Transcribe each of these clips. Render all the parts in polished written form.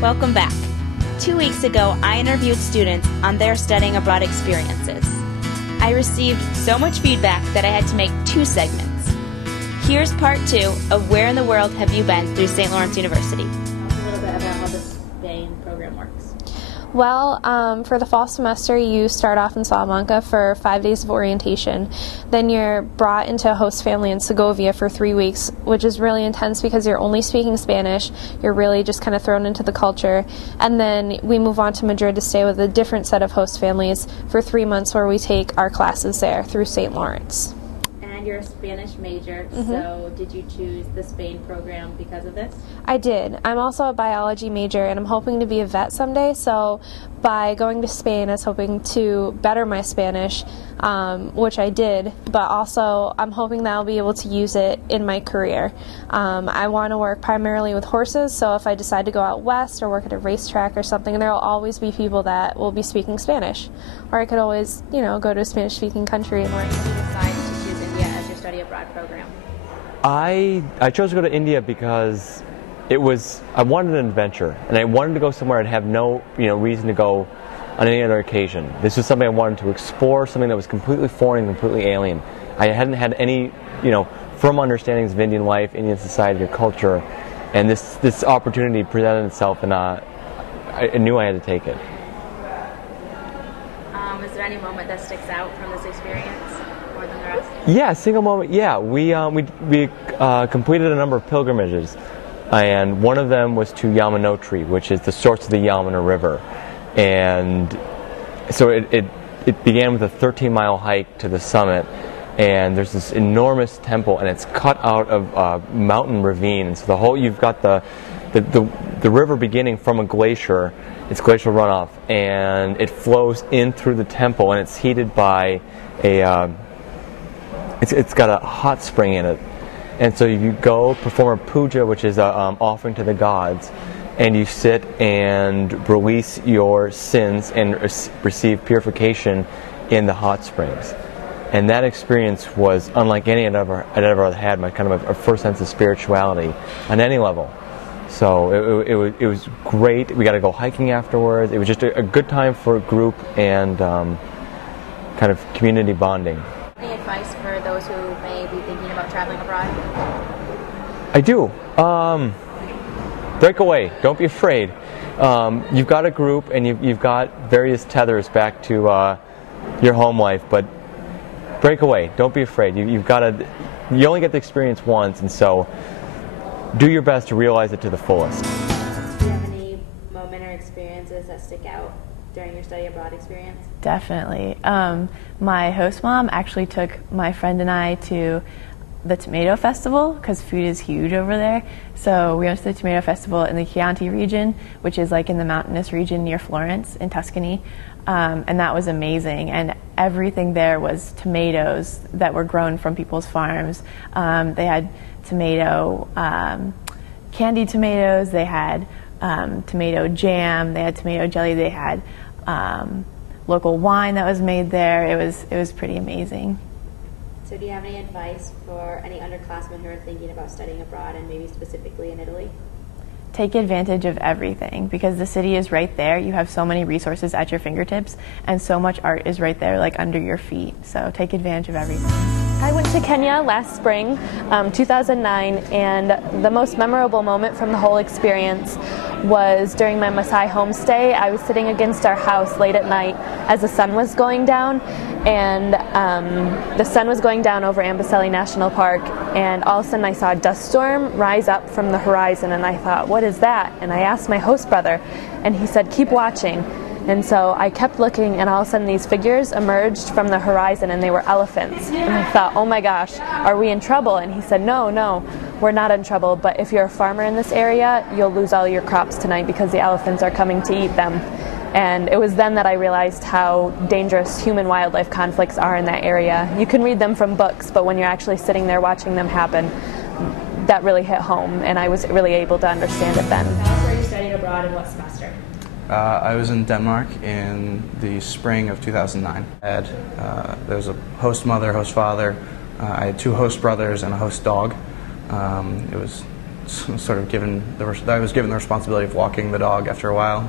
Welcome back. 2 weeks ago, I interviewed students on their studying abroad experiences. I received so much feedback that I had to make 2 segments. Here's part 2 of Where in the World Have You Been through St. Lawrence University. A little bit about how the Spain program works. Well, for the fall semester, you start off in Salamanca for 5 days of orientation. Then you're brought into a host family in Segovia for 3 weeks, which is really intense because you're only speaking Spanish. You're really just kind of thrown into the culture. And then we move on to Madrid to stay with a different set of host families for 3 months where we take our classes there through St. Lawrence. And you're a Spanish major, so did you choose the Spain program because of this? I did. I'm also a biology major, and I'm hoping to be a vet someday, so by going to Spain, I was hoping to better my Spanish, which I did, but also I'm hoping that I'll be able to use it in my career. I want to work primarily with horses, so if I decide to go out west or work at a racetrack or something, there will always be people that will be speaking Spanish. Or I could always, go to a Spanish-speaking country and learn. Study abroad program? I chose to go to India because I wanted an adventure, and I wanted to go somewhere I'd have no reason to go on any other occasion. This was something I wanted to explore, something that was completely foreign and completely alien. I hadn't had any firm understandings of Indian life, Indian society, or culture, and this opportunity presented itself, and I knew I had to take it. Is there any moment that sticks out from this experience more than the rest? Yeah, single moment. Yeah, we completed a number of pilgrimages, and one of them was to Yamunotri, which is the source of the Yamuna River, and so it began with a 13-mile hike to the summit, and there's this enormous temple, and it's cut out of a mountain ravine, and so you've got the river beginning from a glacier. It's glacial runoff, and it flows in through the temple, and it's heated by it's got a hot spring in it. And so you go perform a puja, which is an offering to the gods, and you sit and release your sins and receive purification in the hot springs. And that experience was unlike any I'd ever had, my kind of a first sense of spirituality on any level. So it was great. We got to go hiking afterwards. It was just a good time for a group and kind of community bonding. Any advice for those who may be thinking about traveling abroad? I do. Break away. Don't be afraid. You've got a group, and you've got various tethers back to your home life, but break away. Don't be afraid. You only get the experience once, and so do your best to realize it to the fullest. Do you have any moment or experiences that stick out during your study abroad experience? Definitely. My host mom actually took my friend and I to the tomato festival because food is huge over there. So we went to the tomato festival in the Chianti region, which is like in the mountainous region near Florence in Tuscany. And that was amazing. And everything there was tomatoes that were grown from people's farms. They had candied tomatoes, they had tomato jam, they had tomato jelly, they had local wine that was made there. It was pretty amazing. So do you have any advice for any underclassmen who are thinking about studying abroad and maybe specifically in Italy? Take advantage of everything because the city is right there. You have so many resources at your fingertips and so much art is right there, like under your feet. So take advantage of everything. I went to Kenya last spring, 2009, and the most memorable moment from the whole experience was during my Maasai homestay. I was sitting against our house late at night as the sun was going down, and the sun was going down over Amboseli National Park, and all of a sudden I saw a dust storm rise up from the horizon, and I thought, what is that? And I asked my host brother, and he said, keep watching. And so I kept looking, and all of a sudden these figures emerged from the horizon, and they were elephants. And I thought, oh my gosh, are we in trouble? And he said, no, we're not in trouble, but if you're a farmer in this area, you'll lose all your crops tonight because the elephants are coming to eat them. And it was then that I realized how dangerous human-wildlife conflicts are in that area. You can read them from books, but when you're actually sitting there watching them happen, that really hit home, and I was really able to understand it then. Tell us where you studied abroad and what semester? I was in Denmark in the spring of 2009. There was a host mother, host father. I had 2 host brothers and a host dog. It was sort of I was given the responsibility of walking the dog after a while,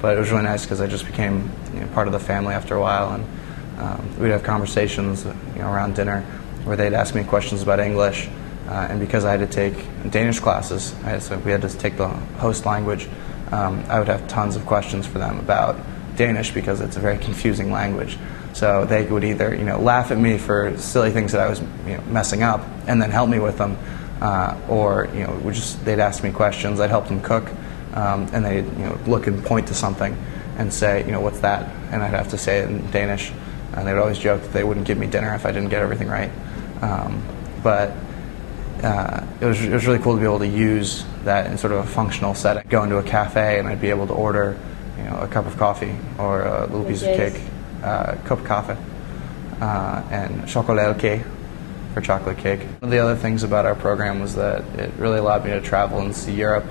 but it was really nice because I just became part of the family after a while, and we'd have conversations around dinner where they'd ask me questions about English, and because I had to take Danish classes, so we had to take the host language, I would have tons of questions for them about Danish because it's a very confusing language. So they would either laugh at me for silly things that I was messing up and then help me with them, or they'd ask me questions. I'd help them cook, and they'd look and point to something and say what's that, and I'd have to say it in Danish, and they'd always joke that they wouldn't give me dinner if I didn't get everything right. But it was really cool to be able to use that in sort of a functional setting. Go into a cafe and I'd be able to order a cup of coffee or a little piece of cake, cup of coffee, and chocolate for chocolate cake. One of the other things about our program was that it really allowed me to travel and see Europe.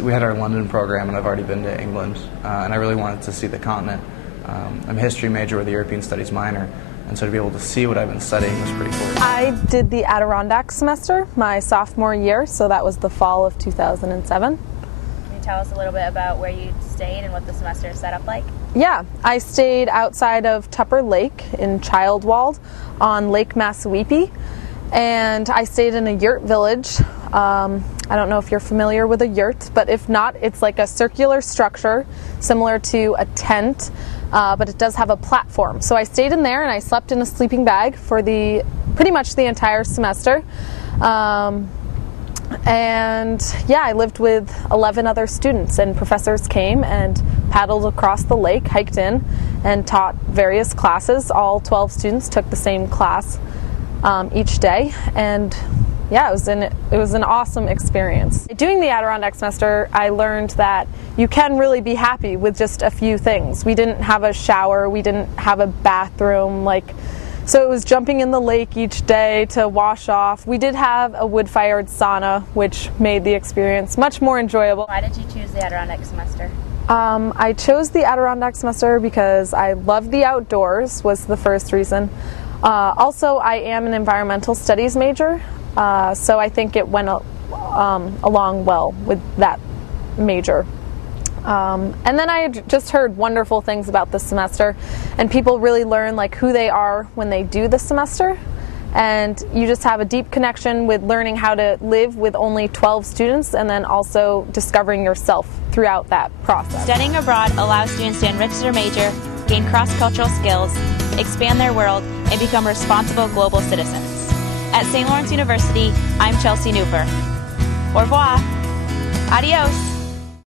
We had our London program, and I've already been to England, and I really wanted to see the continent. I'm a history major with a European Studies minor, and so to be able to see what I've been studying was pretty cool. I did the Adirondack semester my sophomore year, so that was the fall of 2007. Can you tell us a little bit about where you stayed and what the semester is set up like? Yeah, I stayed outside of Tupper Lake in Childwald on Lake Massawepie, and I stayed in a yurt village. I don't know if you're familiar with a yurt, but if not, it's like a circular structure similar to a tent, but it does have a platform. So I stayed in there and I slept in a sleeping bag for pretty much the entire semester. And yeah, I lived with 11 other students, and professors came and paddled across the lake, hiked in, and taught various classes. All 12 students took the same class each day, and yeah, it was an awesome experience. Doing the Adirondack semester, I learned that you can really be happy with just a few things. We didn't have a shower, we didn't have a bathroom, so it was jumping in the lake each day to wash off. We did have a wood-fired sauna, which made the experience much more enjoyable. Why did you choose the Adirondack semester? I chose the Adirondack semester because I love the outdoors, was the first reason. Also, I am an environmental studies major, so I think it went along well with that major. And then I just heard wonderful things about this semester, and people really learn who they are when they do the semester, and you just have a deep connection with learning how to live with only 12 students, and then also discovering yourself throughout that process. Studying abroad allows students to enrich their major, gain cross-cultural skills, expand their world, and become responsible global citizens. At St. Lawrence University, I'm Chelsea Nuffer. Au revoir. Adios.